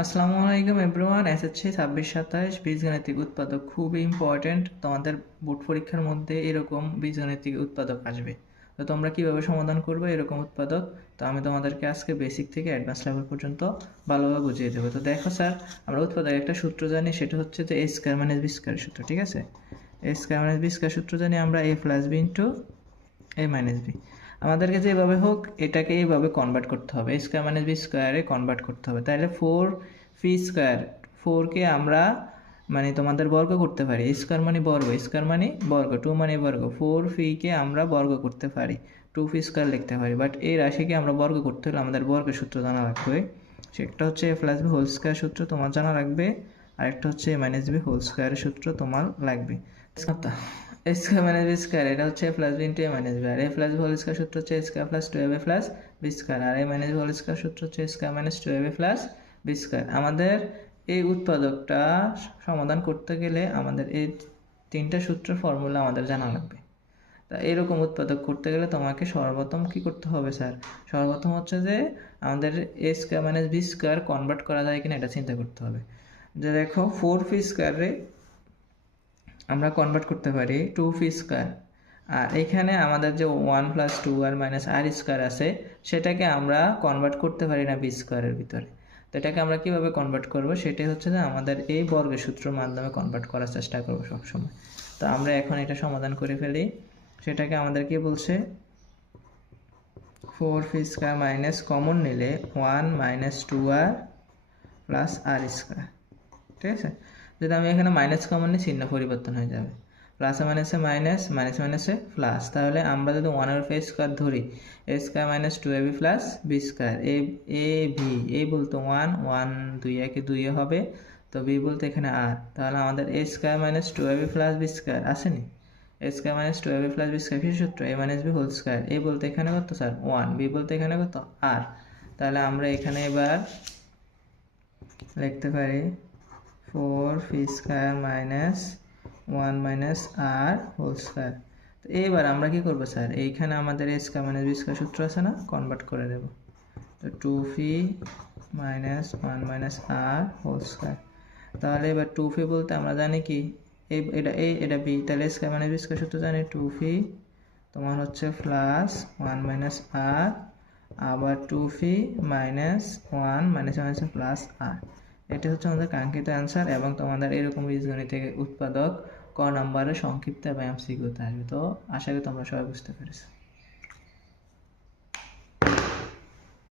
আসসালামু আলাইকুম everyone SSC ছাব্বিশ সাতাশ বীজগাণিতিক উৎপাদক খুবই ইম্পর্ট্যান্ট তোমাদের বোর্ড পরীক্ষার মধ্যে এরকম বীজগাণিতিক উৎপাদক আসবে। তো তোমরা কীভাবে সমাধান করবে এরকম উৎপাদক? তো আমি তোমাদেরকে আজকে বেসিক থেকে অ্যাডভান্স লেভেল পর্যন্ত ভালোভাবে বুঝিয়ে দেবো। তো দেখো স্যার আমরা উৎপাদক একটা সূত্র জানি, সেটা হচ্ছে যে A square minus B square সূত্র, ঠিক আছে? A square minus B square সূত্র জানি আমরা A plus B into A minus B আমাদেরকে যেভাবে হোক এটাকে এইভাবে কনভার্ট করতে হবে। স্কোয়ার মাইনাস বি স্কোয়ারে কনভার্ট করতে হবে। তাহলে ফোর ফি স্কোয়ার ফোরকে আমরা মানে তোমাদের বর্গ করতে পারি। স্কোয়ার মানে বর্গ স্কোয়ার মানে বর্গ টু মানে বর্গ। ফোর ফিকে আমরা বর্গ করতে পারি টু ফি স্কোয়ার লিখতে পারি। বাট এই রাশিকে আমরা বর্গ করতে হলে আমাদের বর্গের সূত্র জানা রাখবে সেটা হচ্ছে A plus B whole square সূত্র তোমার জানা রাখবে আরেকটা হচ্ছে এ মাইনাস বি হোল স্কোয়ারের সূত্র তোমার লাগবে। A square minus B square এটা হচ্ছে A plus B into A minus B R A plus B whole square সূত্র হচ্ছে square plus two A plus B square R A minus whole square সূত্র হচ্ছে square minus two A plus B square আমাদের এই উৎপাদকটা সমাধান করতে গেলে আমাদের এই তিনটা সূত্রের ফর্মুলা আমাদের জানা লাগবে। তা এরকম উৎপাদক করতে গেলে তোমাকে সর্বপ্রথম কি করতে হবে স্যার? সর্বপ্রথম হচ্ছে যে আমাদের A square minus B square convert করা যায় কিনা এটা চিন্তা করতে হবে। যে দেখো ফোর ফি স্কোয়ারে আমরা কনভার্ট করতে পারি টু ফি স্কোয়ার আর এখানে আমাদের যে one plus two R minus R square আছে, সেটাকে আমরা কনভার্ট করতে পারি না বি স্কোয়ারের ভিতরে। তো এটাকে আমরা কীভাবে কনভার্ট করব? সেটাই হচ্ছে যে আমাদের এই বর্গের সূত্রের মাধ্যমে কনভার্ট করার চেষ্টা করব সবসময়। তো আমরা এখন এটা সমাধান করে ফেলি। সেটাকে আমাদের কি বলছে? Four phi square minus common নিলে one minus two R plus R square ঠিক আছে? যদি আমি এখানে মাইনাস কমন নিই, চিহ্ন পরিবর্তন হয়ে যাবে। প্লাসে মাইনাসে মাইনাস মাইনাস মাইনাসে প্লাস তাহলে আমরা যদি ওয়ান ওয়ানের উপরে স্কোয়ার ধরি A square minus two A B plus B square A A V A বলতে ওয়ান ওয়ান দুই, একে দুইয়ে হবে। তো বি বলতে এখানে আর তাহলে আমাদের A square minus two A B plus B square আসেনি। A square minus two A B plus B square কি সূত্র? A minus B whole square A বলতে এখানে কত স্যার ওয়ান বি বলতে এখানে কত? আর তাহলে আমরা এখানে এবার লিখতে পারি four phi square minus one minus R whole square. তো এইবার আমরা কি করব স্যার? এইখানে আমাদের A square minus B square সূত্র আছে না? কনভার্ট করে দেব। তো two phi minus one minus R whole square. তাহলে এবার টু ফি বলতে আমরা জানি কি? এই, এটা এই এটা বি। তাহলে স্কোয়ার মাইনাস বি স্কোয়ার সূত্র জানি টু ফি তোমার হচ্ছে প্লাস ওয়ান মাইনাস আর, আবার two minus one minus minus plus R. এটা হচ্ছে আমাদের কাঙ্ক্ষিত অ্যান্সার এবং তোমাদের এরকম বীজগণিত থেকে উৎপাদক ক নাম্বারের সংক্ষিপ্ত এবং এমসিকিউতে আসবে। তো আশা করি তোমরা সবাই বুঝতে পেরেছ।